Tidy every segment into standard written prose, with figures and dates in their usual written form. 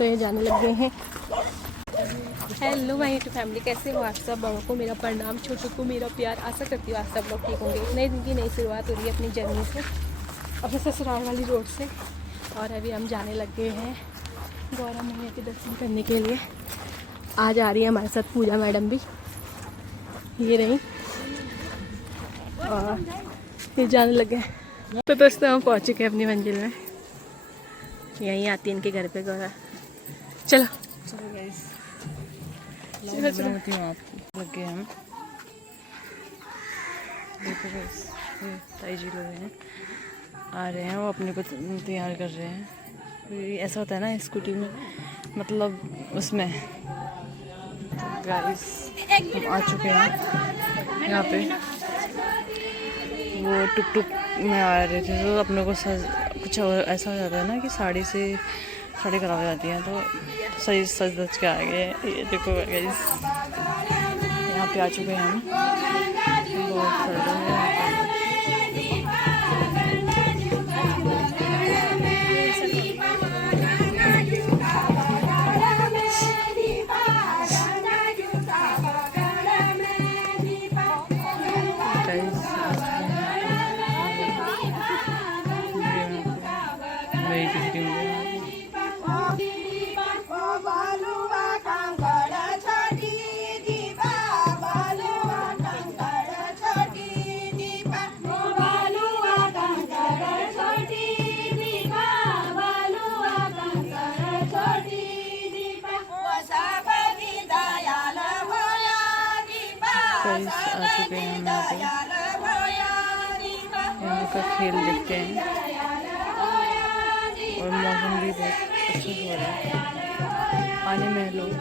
तो ये जाने लग गए हैं। हेलो माय यूट्यूब फैमिली, कैसे हो आप सब? बड़ों को मेरा प्रणाम, छोटों को मेरा प्यार। आशा करती हूँ आप सब लोग ठीक होंगे। नए दिन की नई शुरुआत हो रही है अपनी जर्नी से, अपने ससुराल वाली रोड से। और अभी हम जाने लग गए हैं गौरा मैया के दर्शन करने के लिए। आज आ रही है हमारे साथ पूजा मैडम भी, ये रही, और ये जाने लगे। तो दोस्तों हम पहुँच चुके हैं अपनी मंजिल में। यहीं आती है इनके घर पे गौरा। चलो चलो चलो लग गए हम। देखो गाइस, ये ताई जी लोग हैं, आ रहे हैं, वो अपने को तैयार कर रहे हैं। ऐसा होता है ना स्कूटी में, मतलब उसमें। गाइस हम आ चुके हैं यहाँ पे। वो टुक टुक में आ रहे थे तो अपने को कुछ ऐसा हो जाता है ना कि साड़ी खराब हो जाती हैं, तो सही सज धज के आ गए। ये देखो गाइस, यहाँ पे आ चुके हैं हम। बहुत सर्दी है। आ चुके हैं हम यहाँ का खेल देखते हैं। और मौसम भी बहुत अच्छा हो रहा है, आने में लोग।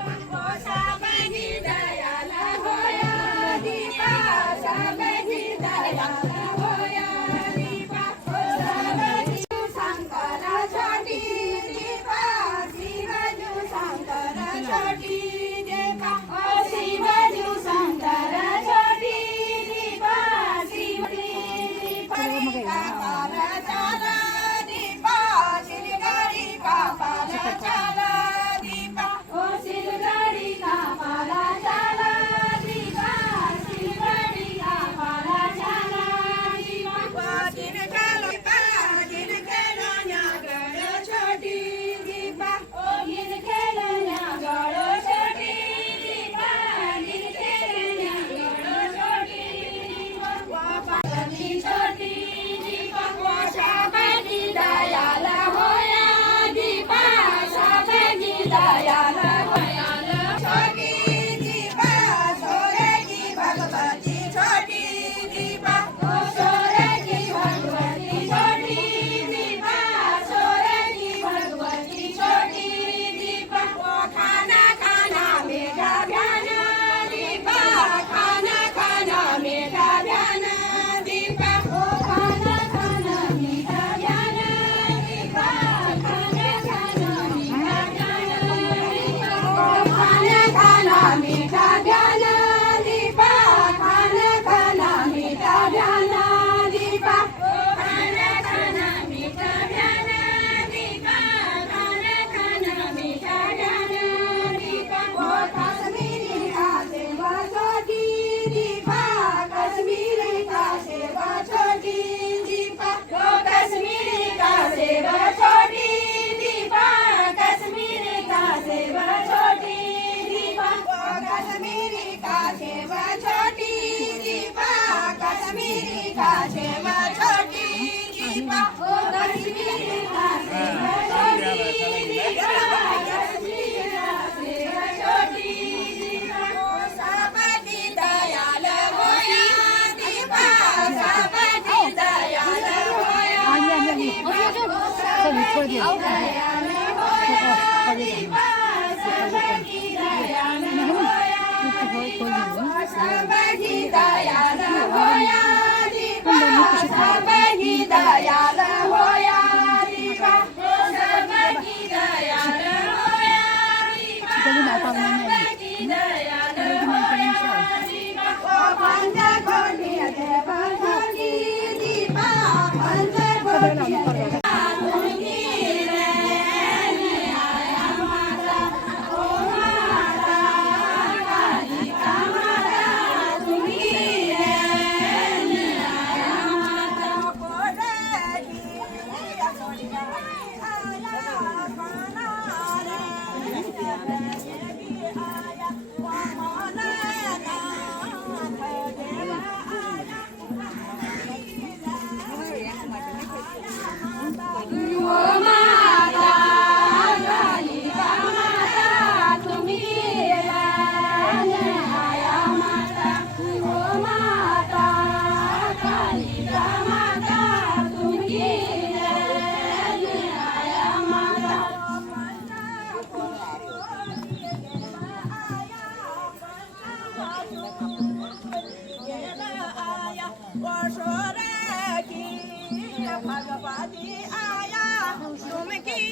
भगवती आया तुम की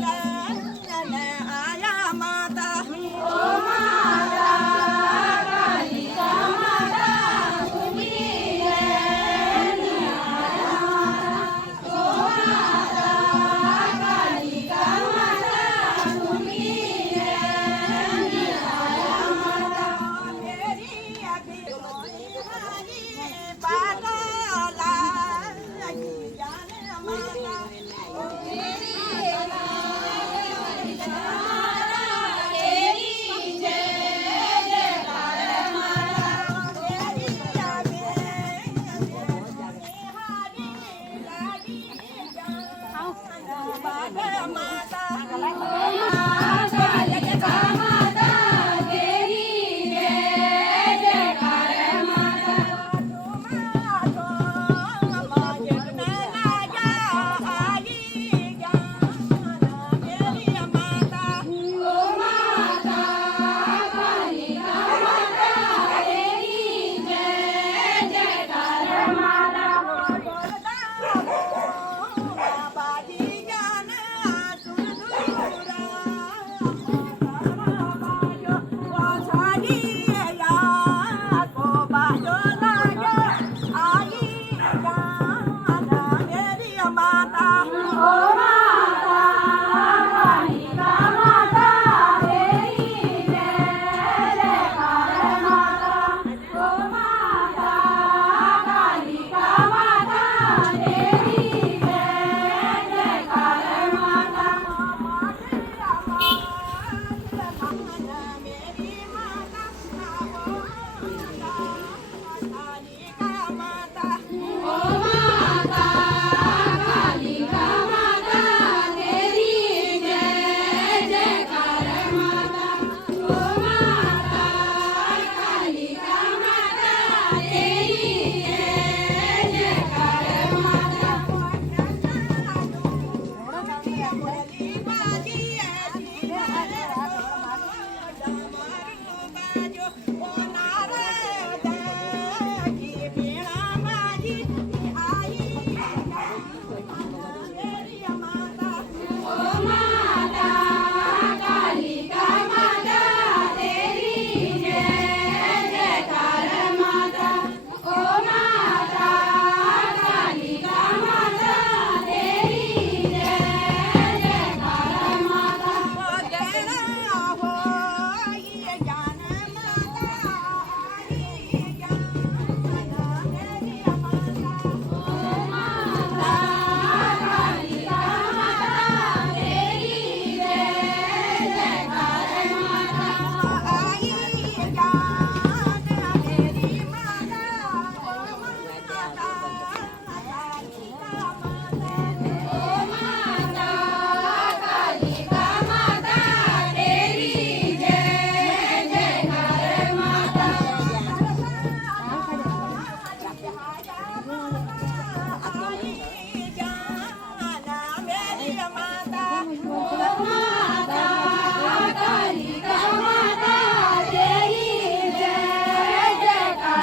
ललन आया माता ओ माता कालिका माता तुम की ललन आया माता ओ माता कालिका माता तुम की ललन आया माता मेरी अखियों में पागल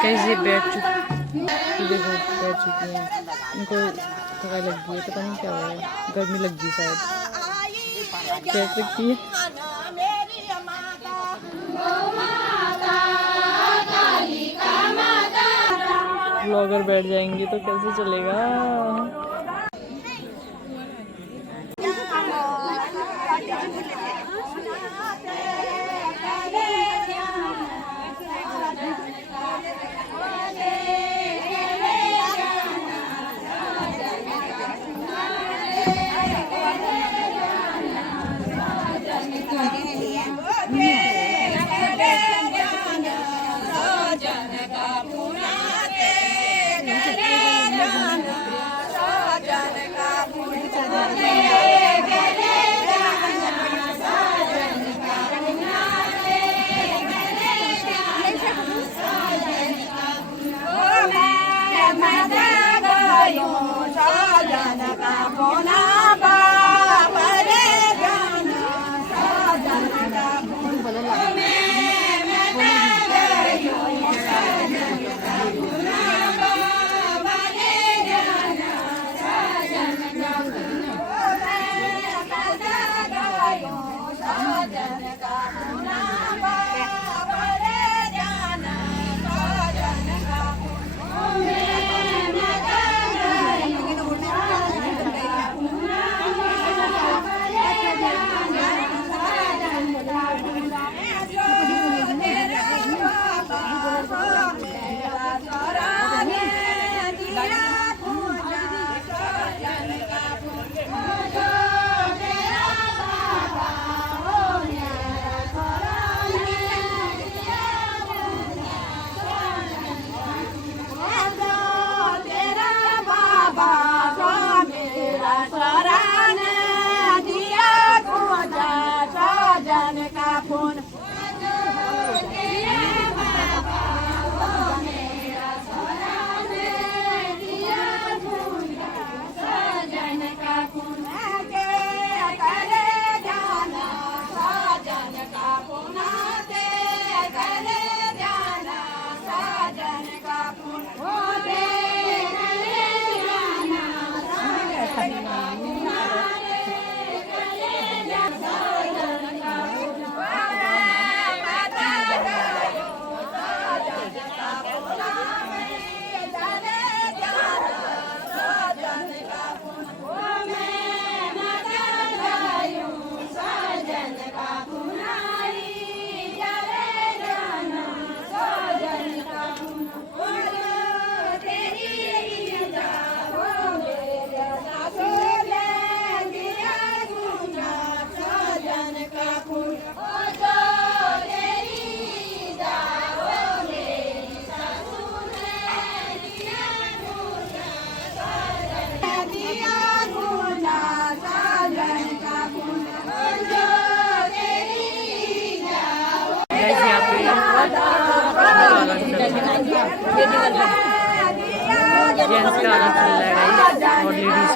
कैसे बैठ चुकी देखो बैठ चुकी हैं इनको थकाई लग गई है पता नहीं क्या हुआ है गर्मी लग गई शायद बैठ रखी है ब्लॉगर बैठ जाएंगे तो कैसे चलेगा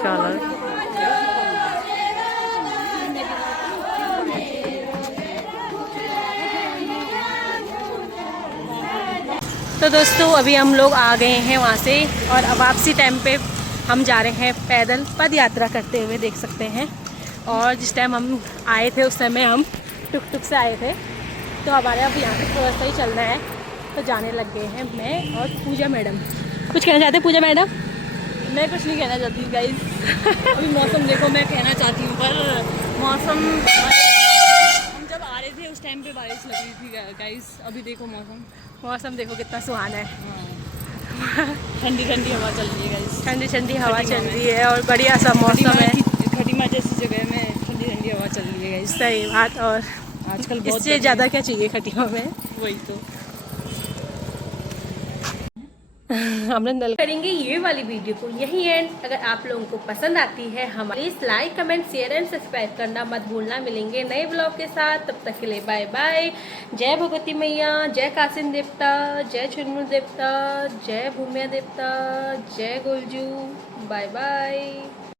का अलग। तो दोस्तों अभी हम लोग आ गए हैं वहाँ से और अब वापसी टाइम पे हम जा रहे हैं पैदल पद यात्रा करते हुए, देख सकते हैं। और जिस टाइम हम आए थे उस समय हम टुक टुक से आए थे, तो हमारे अब यहाँ पे थोड़ा सा ही चलना है, तो जाने लग गए हैं मैं और पूजा मैडम। कुछ कहना चाहते हैं पूजा मैडम? मैं कुछ नहीं कहना चाहती गाइस। अभी मौसम देखो, मैं कहना चाहती हूँ पर मौसम, हम जब आ रहे थे उस टाइम पे बारिश लग रही थी गाइस। अभी देखो मौसम देखो कितना सुहाना है। ठंडी ठंडी हवा चल रही है गाइस। ठंडी ठंडी हवा चल रही है और बढ़िया सा मौसम है। खटीमा जैसी जगह में ठंडी ठंडी हवा चल रही है गाइस। सही बात। और आजकल बहुत इससे ज़्यादा क्या चाहिए खटिमा में। वही तो। हमने नल करेंगे ये वाली वीडियो को यही एंड। अगर आप लोगों को पसंद आती है हमारी like comment share and subscribe करना मत भूलना। मिलेंगे नए ब्लॉग के साथ, तब तक के लिए बाय बाय। जय भगवती मैया, जय कासिम देवता, जय चुन्नू देवता, जय भूमिया देवता, जय गोलजू। Bye bye.